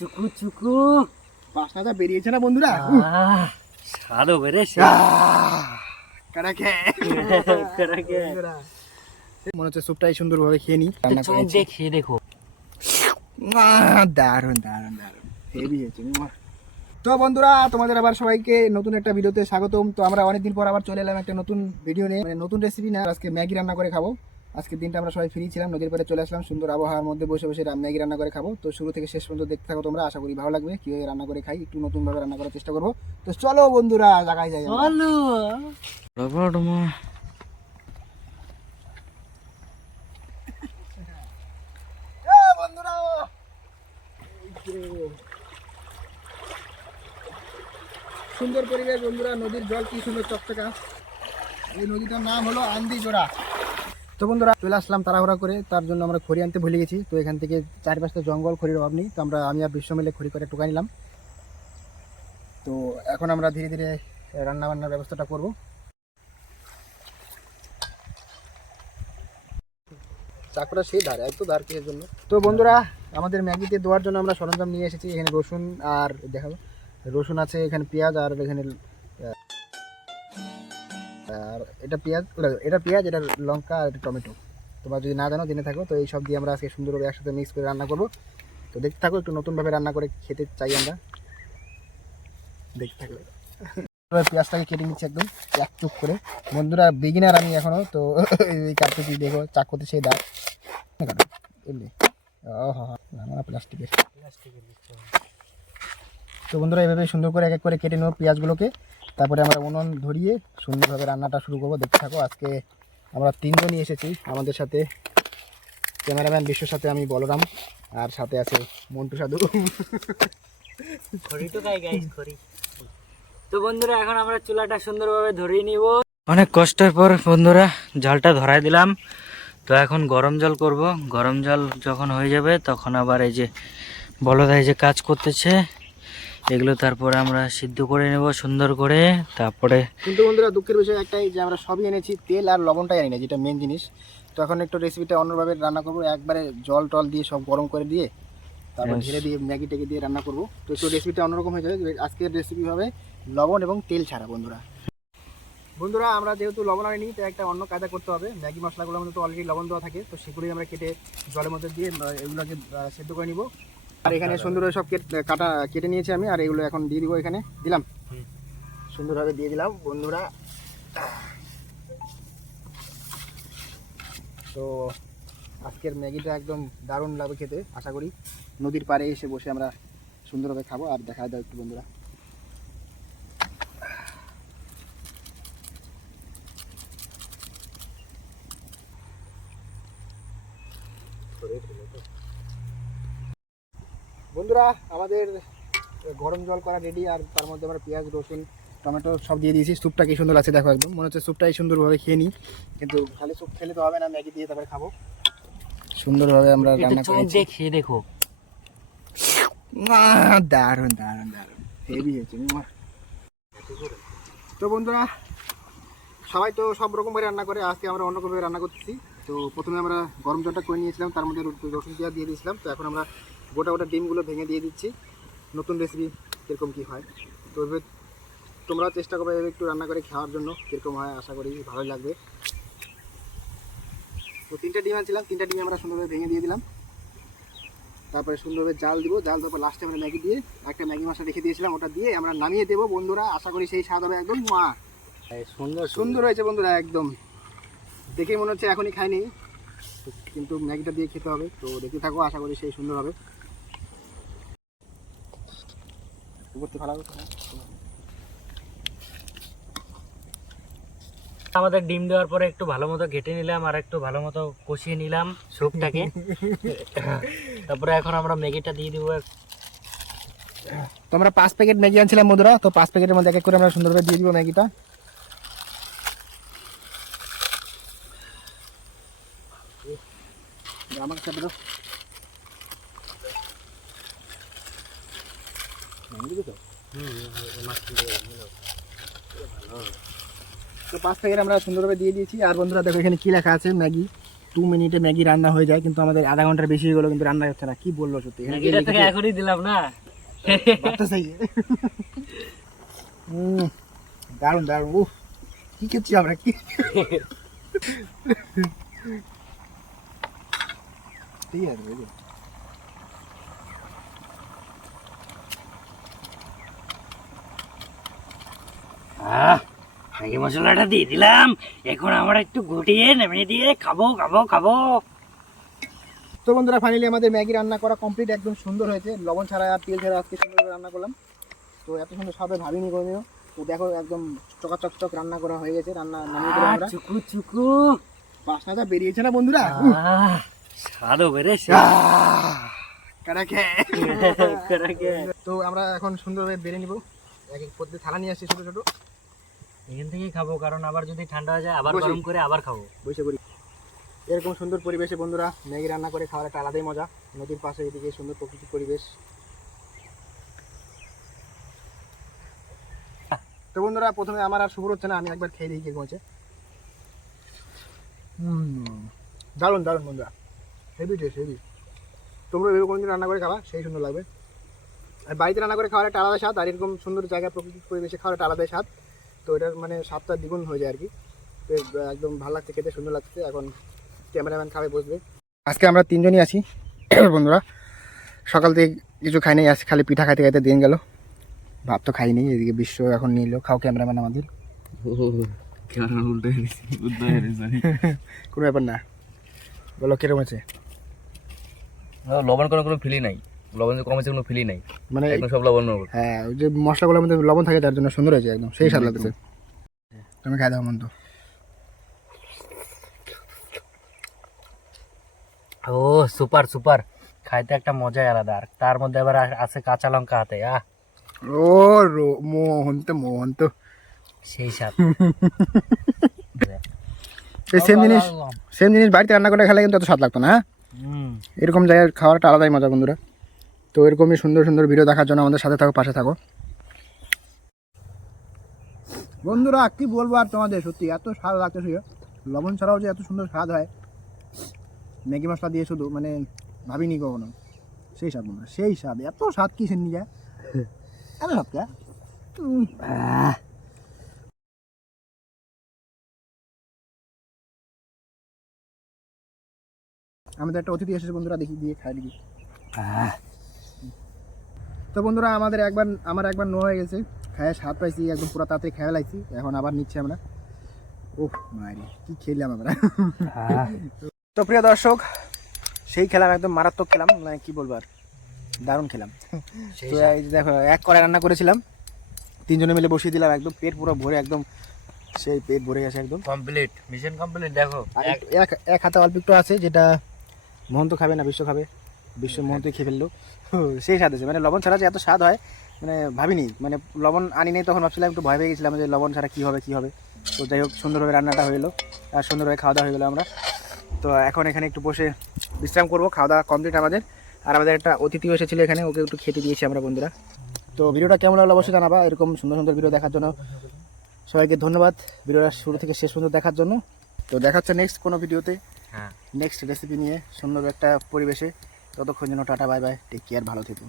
চুকু চুকু বাসনাটা বেরিয়েছে না বন্ধুরা? স্বাদও বেড়েছে। কারাকে বন্ধুরা, মনে হচ্ছে স্যুপটাই সুন্দরভাবে খেয়ে নি। খেয়ে দেখো। দারুন দারুন দারুন, হেভি হয়েছে। তো বন্ধুরা, তোমাদের আবার সবাইকে নতুন একটা ভিডিওতে স্বাগতম। তো আমরা অনেকদিন পর আবার চলে এলাম একটা নতুন ভিডিও নিয়ে, মানে নতুন রেসিপি না, আজকে ম্যাগি রান্না করে খাবো। আজকের দিনটা আমরা সবাই ফ্রি ছিলাম, নদীর পাড়ে চলে আসলাম, সুন্দর আবহাওয়ার মধ্যে বসে বসে ম্যাগি রান্না করে খাবো। তো শুরু থেকে শেষ পর্যন্ত দেখতে থাকো তোমরা, আশা করি ভালো লাগবে। কীভাবে রান্না করে খাই, একটু নতুনভাবে রান্না করার চেষ্টা করবো। তো চলো বন্ধুরা, জায়গায় যাই। বন্ধুরা, সুন্দর পরিবেশ বন্ধুরা, নদীর জল কি সুন্দর চকচকা। এই নদীটার নাম হলো আন্দিজোড়া। তো বন্ধুরা, চলে আসলাম তাড়াহুড়া করে, তার জন্য আমরা খড়ি আনতে ভুলে গেছি। তো এখান থেকে চারপাশে জঙ্গল, খড়ির অভাব নেই। তো আমি আর বিশ্ব মিলে খড়ি করে টুকাই নিলাম। তো এখন আমরা ধীরে ধীরে রান্না বান্নার ব্যবস্থাটা করব। চাকুটা সেই ধারে, একটু ধার কিসের জন্য। তো বন্ধুরা, আমাদের ম্যাগিতে দেওয়ার জন্য আমরা সরঞ্জাম নিয়ে এসেছি। এখানে রসুন আর দেখাবো, রসুন আছে, এখানে পেঁয়াজ, আর এখানে আর এটা পেঁয়াজ, এটা লঙ্কা, আর এটা টমেটো। তোমরা যদি না জানো, জেনে থাকো। তো এই সব দিয়ে আমরা আজকে সুন্দরভাবে একসাথে মিক্স করে রান্না করবো। তো দেখতে থাকো, একটু নতুনভাবে রান্না করে খেতে চাই আমরা। দেখতে থাকো। পেঁয়াজটাকে কেটে নিচ্ছি একদম এক চুপ করে। বন্ধুরা, বিগিনার আমি এখনো, তো এই কাটতে কি দেখো, চাক করতে সেই দাঁত এমনি। প্লাস্টিকের। তো বন্ধুরা, এইভাবে সুন্দর করে এক এক করে কেটে নেবো পেঁয়াজগুলোকে। তারপরে আমরা উনুন ধরিয়ে সুন্দরভাবে রান্নাটা শুরু করবো। দেখতে থাকো। আজকে আমরা তিনজনই এসেছি, আমাদের সাথে ক্যামেরাম্যান বিশ্বর, সাথে আমি বলরাম, আর সাথে আছে মন্টু সাধু। তো বন্ধুরা, এখন আমরা চুলাটা সুন্দরভাবে ধরিয়ে নিব। অনেক কষ্টের পর বন্ধুরা জালটা ধরাই দিলাম। তো এখন গরম জল করব। গরম জল যখন হয়ে যাবে, তখন আবার এই যে বলদা এই যে কাজ করতেছে, এগুলো তারপরে আমরা সিদ্ধ করে নেব সুন্দর করে। তারপরে কিন্তু বন্ধুরা, দুঃখের বিষয় একটাই, যে আমরা সবই এনেছি, তেল আর লবণটাই আনি না, যেটা মেন জিনিস। তো এখন একটু রেসিপিটা অন্যভাবে রান্না করবো, একবারে জল টল দিয়ে সব গরম করে দিয়ে তারপর ঢেলে দিয়ে ম্যাগি টেগে দিয়ে রান্না করবো। তো একটু রেসিপিটা অন্যরকম হয়ে যাবে। আজকের রেসিপি হবে লবণ এবং তেল ছাড়া। বন্ধুরা, আমরা যেহেতু লবণ আনিনি, তো একটা অন্য কায়দা করতে হবে। ম্যাগি মশলাগুলোর মধ্যে তো অলরেডি লবণ দেওয়া থাকে, তো সেগুলোই আমরা কেটে জলের মধ্যে দিয়ে এগুলোকে সেদ্ধ করে নিব। আর এখানে সুন্দরভাবে সব কেটে নিয়েছি আমি, আর এগুলো এখন দিয়ে দিব। এখানে দিলাম, সুন্দরভাবে দিয়ে দিলাম বন্ধুরা। তো আজকের ম্যাগিটা একদম দারুণ লাগবে খেতে, আশা করি। নদীর পাড়ে এসে বসে আমরা সুন্দরভাবে খাবো। আর দেখা দাও একটু বন্ধুরা। বন্ধুরা, আমাদের গরম জল করা রেডি, আর তার মধ্যে আমরা পেঁয়াজ, রসুন, টমেটো সব দিয়ে দিয়েছি। স্যুপটা কি সুন্দর আছে দেখো, একদম মনে হচ্ছে স্যুপটাই সুন্দরভাবে খেয়ে নিই। কিন্তু খালি স্যুপ খেলে তো হবে না, ম্যাগি দিয়ে তারপরে খাবো। সুন্দরভাবে আমরা রান্না করেছি, খেয়ে দেখো। দারুন দারুন দারুন, হেভি হয়েছে। তো বন্ধুরা, সবাই তো সব রকমভাবে রান্না করে, আজকে আমরা অন্যভাবে রান্না করতেছি। তো প্রথমে আমরা গরম জলটা করে নিয়েছিলাম, তার মধ্যে রসুন পেঁয়াজ দিয়ে দিয়েছিলাম। তো এখন আমরা গোটা গোটা ডিমগুলো ভেঙে দিয়ে দিচ্ছি। নতুন রেসিপি কীরকম কী হয়, তো এভাবে তোমরা চেষ্টা করবে একটু রান্না করে খাওয়ার জন্য। কীরকম হয় আশা করি ভালোই লাগবে। তো 3টে ডিম আনছিলাম, 3টে ডিম আমরা সুন্দরভাবে ভেঙে দিয়ে দিলাম। তারপরে সুন্দরভাবে জাল দিব, জাল দেওয়ার পর লাস্টে আমরা ম্যাগি দিয়ে একটা ম্যাগি মশলা রেখে দিয়েছিলাম, ওটা দিয়ে আমরা নামিয়ে দেবো বন্ধুরা। আশা করি সেই স্বাদ হবে একদম সুন্দর সুন্দর হয়েছে বন্ধুরা, একদম দেখেই মনে হচ্ছে এখনই খাইনি, কিন্তু ম্যাগিটা দিয়ে খেতে হবে। তো দেখতে থাকো, আশা করি সেই সুন্দর হবে। আমাদের ডিম দেওয়ার পরে একটু ভালো মতো ঘেটে নিলাম, আর একটু ভালো মতো কষিয়ে নিলাম স্যুপটাকে। তারপরে এখন আমরা ম্যাগিটা দিয়ে দিব। তো আমরা 5 প্যাকেট ম্যাগি আনছিলাম বন্ধুরা, তো 5 প্যাকেটের মধ্যে এক এক করে আমরা সুন্দরভাবে দিয়ে দিব ম্যাগিটা। আমার সাথে তো 5 প্যাকেট আমরা সুন্দরভাবে দিয়ে দিয়েছি। আর বন্ধুরা দেখো, এখানে কি লেখা আছে, ম্যাগি মিনিটে ম্যাগি রান্না হয়ে যায়, কিন্তু আমাদের আধা ঘন্টার বেশি হয়ে গেলো কিন্তু রান্না হচ্ছে না। কি বললো সত্যি, এখানে ম্যাগিটা তোকে এখনই দিলাম না। দারুন দারুন। উফ, কি খেয়েছি আমরা, কি ঠিক আছে। ম্যাগি মশলাটা দিয়ে দিলাম, এখন আমরা একটু গুটিয়ে নেমে দিয়ে খাবো খাবো খাবো। তো বন্ধুরা ফাইনালি আমাদের ম্যাগি রান্না করা কমপ্লিট, একদম সুন্দর হয়েছে, লবণ ছাড়া আর তেল ছাড়া আজকে সুন্দর রান্না করলাম। তো এত সুন্দর সবাই ভাবিনি কোনোদিনও। তো দেখো একদম চকাচক রান্না করা হয়ে গেছে, রান্না নামিয়ে দিলাম আমরা। চুকু চুকু বাসনাটা বেরিয়েছে না বন্ধুরা? স্বাদও বেড়েছে। তো আমরা এখন সুন্দরভাবে বেড়ে নিব, এক এক পদ্ধতি থালা নিয়ে আসছি ছোট ছোট, এখান থেকেই খাবো, কারণ আবার যদি ঠান্ডা হয়ে যায় আবার বসি। গরম করে আবার খাবো। বসে করি। এরকম সুন্দর পরিবেশে বন্ধুরা ম্যাগি রান্না করে খাওয়ার একটা আলাদাই মজা। নদীর পাশে এদিকে সুন্দর প্রকৃতির পরিবেশ। তো বন্ধুরা প্রথমে আমার আর শুরু হচ্ছে না, আমি একবার খেয়ে দিই কিরকম হচ্ছে। দারুণ দারুণ বন্ধুরা, হেভি টেস্ট, হেভি। তোমরা এভাবে কোনোদিন রান্না করে খাওয়া, সেই সুন্দর লাগবে। আর বাড়িতে রান্না করে খাওয়ার একটা আলাদা স্বাদ, আর এরকম সুন্দর জায়গা প্রকৃতির পরিবেশে খাওয়ার একটা আলাদাই স্বাদ। তো এটার মানে স্বাদটা দ্বিগুণ হয়ে যায় আর কি। তো একদম ভালো লাগছে খেতে, সুন্দর লাগছে। এখন ক্যামেরাম্যান খাবে বসবে। আজকে আমরা তিনজনই আছি বন্ধুরা, সকাল থেকে কিছু খাই নাই, আজকে খালি পিঠা খাইতে খাইতে দিন গেল, ভাত তো খাইনি। এদিকে বিশ্ব এখন নিল, খাও ক্যামেরাম্যান আমাদের। কোনো ব্যাপার না, বলো কিরকম আছে? লবণ কোনো ফিলই নাই, লবণ কম আছে কোনো ফিলই নাই, মানে একদম সব লবণ। হ্যাঁ, ওই যে মশলাগুলোর মধ্যে লবণ থাকে তার জন্য সুন্দর হয়েছে, একদম সেই স্বাদ লাগতেছে। তুমি খাই দাও মন তো। ও সুপার সুপার, খাইতে একটা মজাই আলাদা, আর তার মধ্যে আবার আছে কাঁচা লঙ্কা হাতে। ও মোহন তো সেই স্বাদ। এই সেম জিনিস বাড়িতে রান্না করে খেলে কিন্তু এত স্বাদ লাগতো না। এরকম জায়গায় খাওয়ার একটা আলাদাই মজা বন্ধুরা। তো এরকমই সুন্দর সুন্দর ভিডিও দেখার জন্য আমাদের সাথে থাকো, পাশে থাকো বন্ধুরা। কি বলবো আর তোমাদের, সত্যি এত স্বাদ লাগতেছে, লবণ ছাড়াও যে এত সুন্দর স্বাদ হয় ম্যাগি মশলা দিয়ে, শুধু মানে ভাবিনি কখনো। সেই স্বাদ বন্ধুরা, সেই স্বাদ, এত স্বাদ কিসের নিয়ে যায়, এত স্বাদ কে? আমাদের একটা অতিথি এসেছে বন্ধুরা, দেখি দিয়ে খাই দেখি। তো বন্ধুরা আমার একবার নো হয়ে গেছে, খায় স্বাদ পাইছি, একদম পুরো তাড়াতাড়ি খেয়ে লাইছি, এখন আবার নিচ্ছি আমরা। ওহ মারি, কি খেলাম আমরা। তো প্রিয় দর্শক, সেই খেলাম, একদম মারাত্মক খেলাম, মানে কি বলবো আর, দারুণ খেলাম। তো এই যে দেখো, এক কড়াই রান্না করেছিলাম, তিনজনে মিলে বসিয়ে দিলাম, একদম পেট পুরো ভরে, একদম সেই পেট ভরে গেছে একদম কমপ্লিট, মিশন কমপ্লিট। দেখো এক হাতে অল্প একটু আছে, যেটা মোহন তো খাবে না, বিশ্ব খাবে। বিশ্ব মোহন তো খেয়ে ফেললো, সেই স্বাদ আছে। মানে লবণ ছাড়া যে এত স্বাদ হয় মানে ভাবিনি, মানে লবণ আনি নেই তখন ভাবছিলাম, একটু ভয় পেয়ে গেছিলাম যে লবণ ছাড়া কী হবে কী হবে। তো যাই হোক, সুন্দরভাবে রান্নাটা হয়ে গেলো, আর সুন্দরভাবে খাওয়া দাওয়া হয়ে গেলো আমরা। তো এখন এখানে একটু বসে বিশ্রাম করবো, খাওয়া দাওয়া কমপ্লিট আমাদের। আর আমাদের একটা অতিথিও এসেছিলো এখানে, ওকে একটু খেতে দিয়েছি আমরা বন্ধুরা। তো ভিডিওটা কেমন লাগলো অবশ্যই জানাবা, এরকম সুন্দর সুন্দর ভিডিও দেখার জন্য সবাইকে ধন্যবাদ, ভিডিওটা শুরু থেকে শেষ পর্যন্ত দেখার জন্য। তো দেখা হচ্ছে নেক্সট কোনো ভিডিওতে, নেক্সট রেসিপি নিয়ে সুন্দর একটা পরিবেশে। ততক্ষণ জন্য tata, bye bye, take care, ভালো থেকো।